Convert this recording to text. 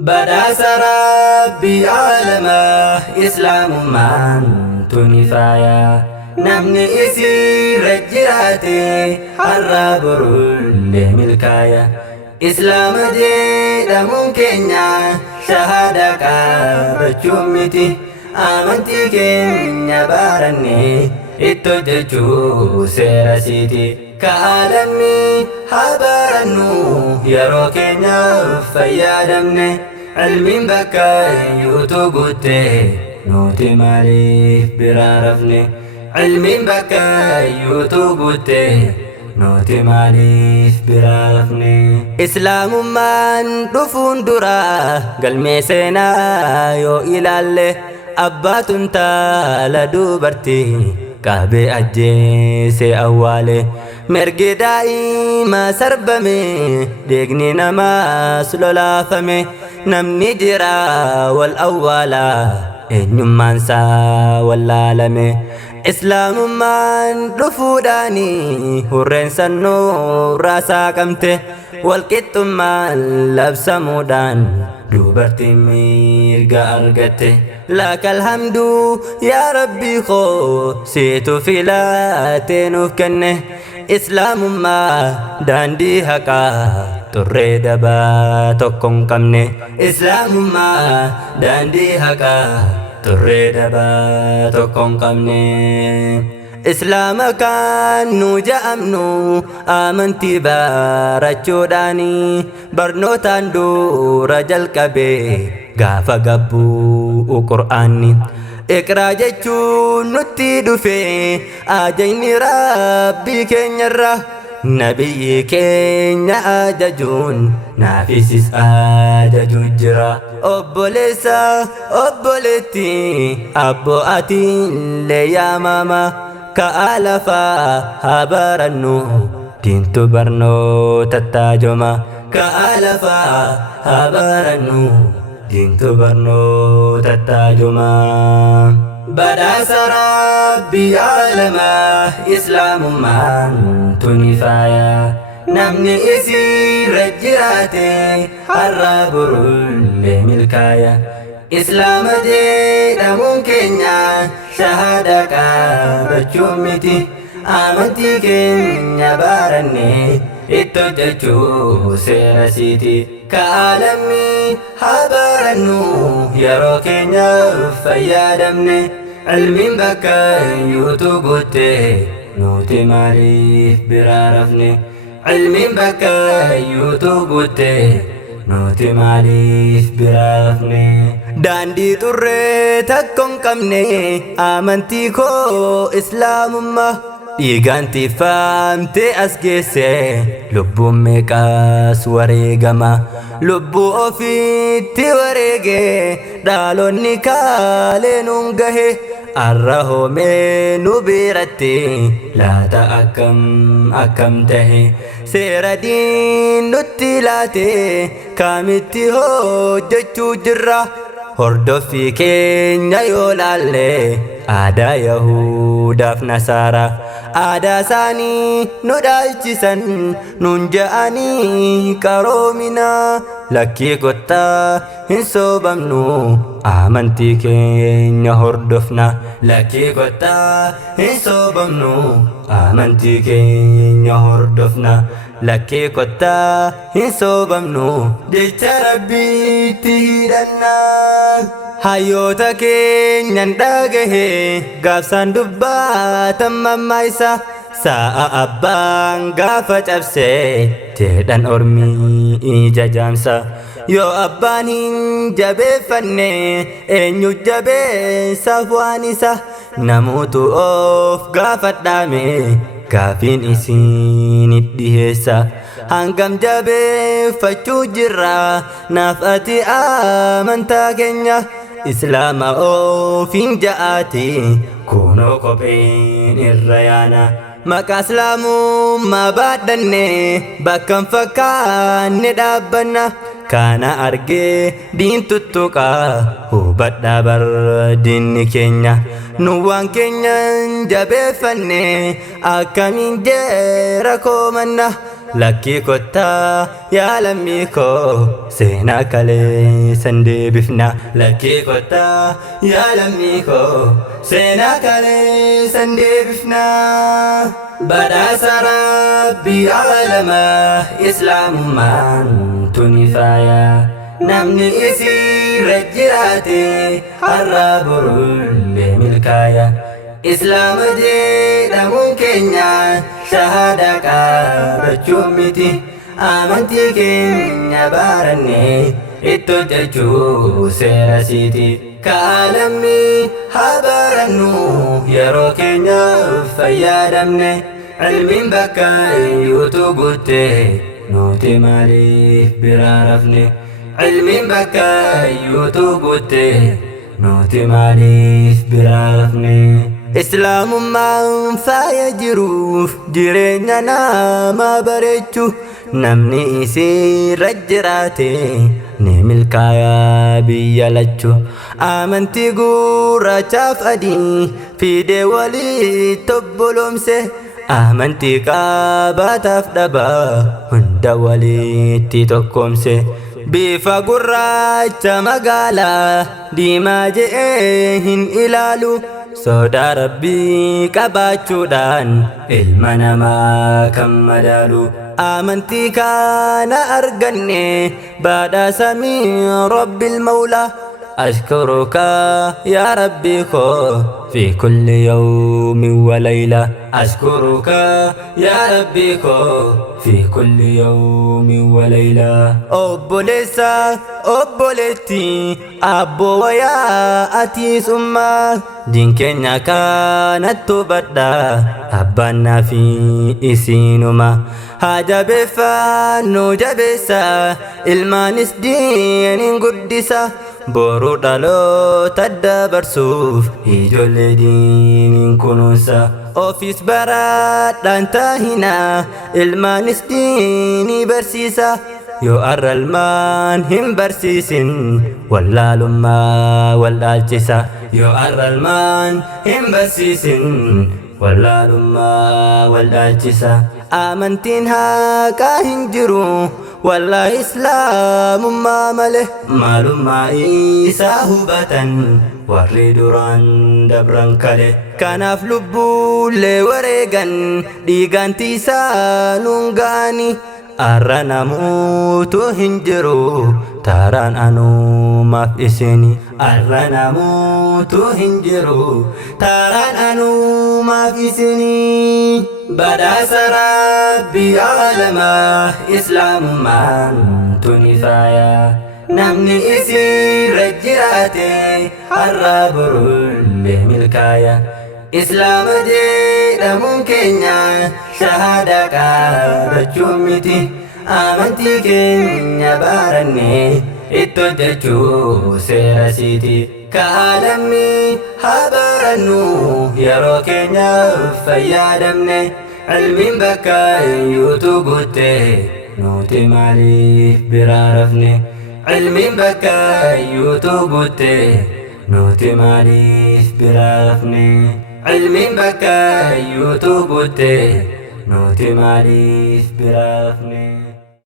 بدأ ربي عالمه إسلام من تنفايا نمني إسير الجراتي حرب رول ملكايا إسلام جيدا ممكن شهادك بجمتي آمنتي كن بارني اتججو سيرسيتي كعالمي حبارنو يرو كينيا فيادمني علمين بكا يوتو قوتي نوتي مالي برارفني علمين بكا يوتو قوتي نوتي مالي برارفني إسلام من رفون درا قلمي سينا يو إلالي أبات تالا دوبرتي كابي أجيسي أوالي مرقي دائما سربمي ديقني نما سلولا فمي نمني جرا والأولا إن يمانسا والعالمي إسلام من رفوداني هورين سنو راسا كمتي والكتم من لبس مودان دوبرتي ميرقا أرقتي لك الحمد يا ربي خو سيتو فيلاتين وفكنه إسلام ما داندي هكا تريد با تكون كمنه إسلام ما داندي هكا تريد با تكون كمنه إسلام كان نوجا أمنو آمنتي بارچو داني برنو تاندو رجل كبي غافا غبو قرآني اقرا جچو نتي دفي آجيني ربي كنيرا نبي كنيا آججون نافيسيس آججو جرا أبوليسا أبوليتي أبو آتي ليا ماما كألفا هبرنو دينتو برنو تتاجما كألفا هبرنو دينتو برنو تتاجما بدأ ربي عالمه إسلام من تنفايا نمني إسير الجراتي حرب رول ملكايا إسلام جيدا ممكن شهادك بجمتي آمنتي كن بارني اتججو سيرسيتي كعالمي حبارنو يرو كينيا فيادمني علمين بكا يوتو قوتي نوتي مالي برارفني علمين بكا يوتو قوتي نوتي مالي برارفني داندي تري تكون كمني آمنتي كو إسلام ما إيغانتي فامتي أسكيسي لبو ميكاس وريغما لبو أوفيتي وريغي دالو نيكالي نونغهي أرهو مينو بيرتي لا تأكم أكم تهي سير دين نتلاتي كامتي هو جچو جرا هردوفي كينيا يولالي آدا يهوداف نصارى آدا ساني ندالچسن ننجاني كرومنا لكي قطا هنسو بمنو آمنتي كينيا هردوفنا لكي قطا هنسو بمنو آمنتي كينيا هردوفنا لكي قطا هنسو بمنو ديت ربي تهيدنا hayoota keenyan dhagahe gaafsaan dubbaatan mammaaysa sa'a abbaan gaafa cabse teedhan ormii ija jaamsa yoo abbaan hin jabeeffanne eenyu jabeessaaf waan isa namuutu of gaafadhaame gaafiin isiinit dhiheessa hangam jabeeffachuu jirra naaf ati amantaa keenya إسلام أوفين جاءتي كونو كوبين الريانا مكا إسلامو ما بعدني بكم فكان ندابنا كان أرجي دين تتوكا وبدا بر دين كينيا نوان كينيا جابي فني أكامين جيرا كومنا lakkii kottaa yaa lammii koo seenaa kaleessan deebifna. Lakkii kottaa yaa lammii koo seenaa kaleessan deebifna. Badhaasa Rabbii alamaa islaamummaan tunifaaya. Namni isiirra jiraate har'a borullee milkaaya. Islaama jedhamuun keenya shahaadaa qabachuun miti. Amantii keenya barannee itti hojjechuu seera siiti. Kaalamni haa barannu yeroo keenyaaf fayyadamne. Ilmiin bakka iyyuutu guutte nuti maaliif biraa rafne. Ilmiin bakka iyyuutu guutte nuti maaliif biraa rafne. Islaamummaan faaya jiruuf jireenya namaa bareechu. Namni isiirra jiraate ni milkaaya biyya lachu. Amantii gurraachaaf adii fidee walitti obboloomse. Amantii qabaataaf dhabaa hunda walitti tokkoomse. Bifa gurraacha magaalaa diimaa je'ee hin ilaalu. Sodaa Rabbii qabaachuudhaan ilma namaa kan madaalu. Amantii kana arganne badhaasa min Rabbil Mawlaa. أشكرك يا ربي خو في كل يوم وليلة. أشكرك يا ربي خو في كل يوم وليلة. أبوليسا أبوليتي أبو ويا أتي سما دين كنيا كانت تبدا أبانا في إسينما. هاجب فانو جبسا المانس دين قدسا. Boru dhaloota dabarsuuf ijoollee diiniin kunuunsa. Ofiis baradhaan taahina ilmaanis diinii barsiisa. Yoo arra ilmaan hin barsiisin wallaalummaa wallaalchisa. Yoo arra ilmaan hin barsiisin wallaalummaa wallaalchisa. Amantiin haqaa hin jiru wallahi islaamummaa malee. Maalummaa isaa hubatan warri duraan dabran kale. Kanaaf lubbuullee wareegan dhiigaan tiisaa nuun ga'ani. Arra namuutu hin jiru taaraan anumaaf isini. Arra namuutu hin jiru taaraan anumaaf isini. Badhaasa Rabbii alamaa islaamummaan tunifaaya. Namni isiirra jiraate har'a borullee milkaaya. Islaama jedhamuun keenya shahaadaa qabachuun miti. Amantii keenya barannee itti hojjechuu seera siiti. Kaalamni haa barannu yeroo keenyaaf fayyadamne. Ilmiin bakka iyyuutu guutte nuti maaliif biraa rafne. Ilmiin bakka iyyuutu guutte nuti maaliif biraa rafne. Ilmiin bakka iyyuutu guutte nuti maaliif biraa rafne.